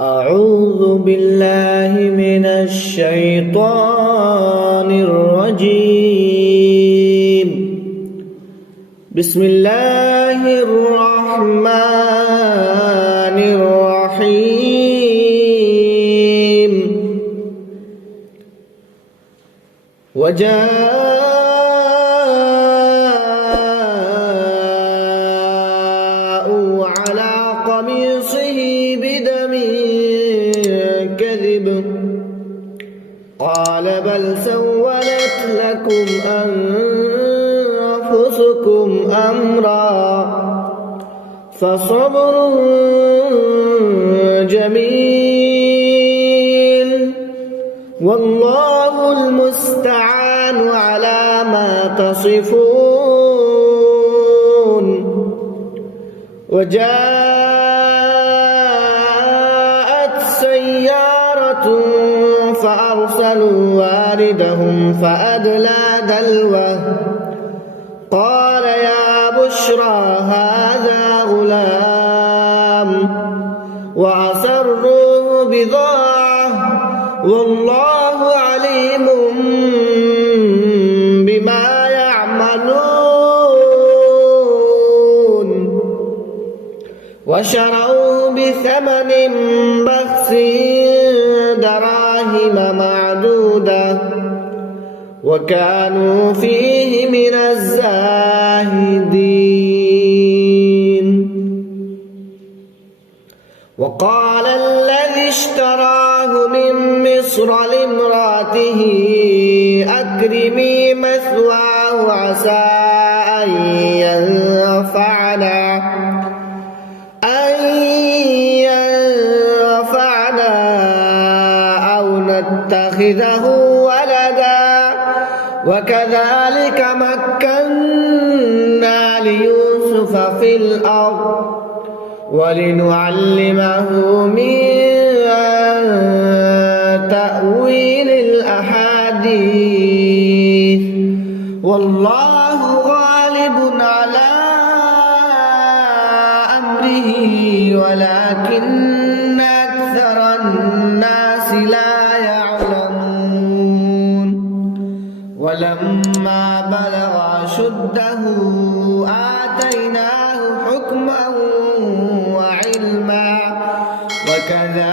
أعوذ بالله من الشيطان الرجيم. بسم الله الرحمن الرحيم. وجاءوا على قميصه بدم كذب قال بل سولت لكم أنفسكم أمرا فصبر جميل والله المستعان على ما تصفون. وجاءت سيارة فأرسلوا واردهم فأدلى دلوه قال يا بشرى هذا غلام وأسروه بضاعة والله عليم بما يعملون. وشروه بثمن بخس دراهم معدودة وكانوا فيه من الزاهدين. وقال الذي اشتراه من مصر لامرأته أكرمي مثواه عسى أن ينفعنا أو نتخذه ولدا وكذلك مكنا ليوسف في الأرض ولنعلمه من تأويل الأحاديث والله غالب على أمره ولكن أكثر الناس لا يعلمون. ولما بلغ أشده آتيناه حكما وعلما وكذلك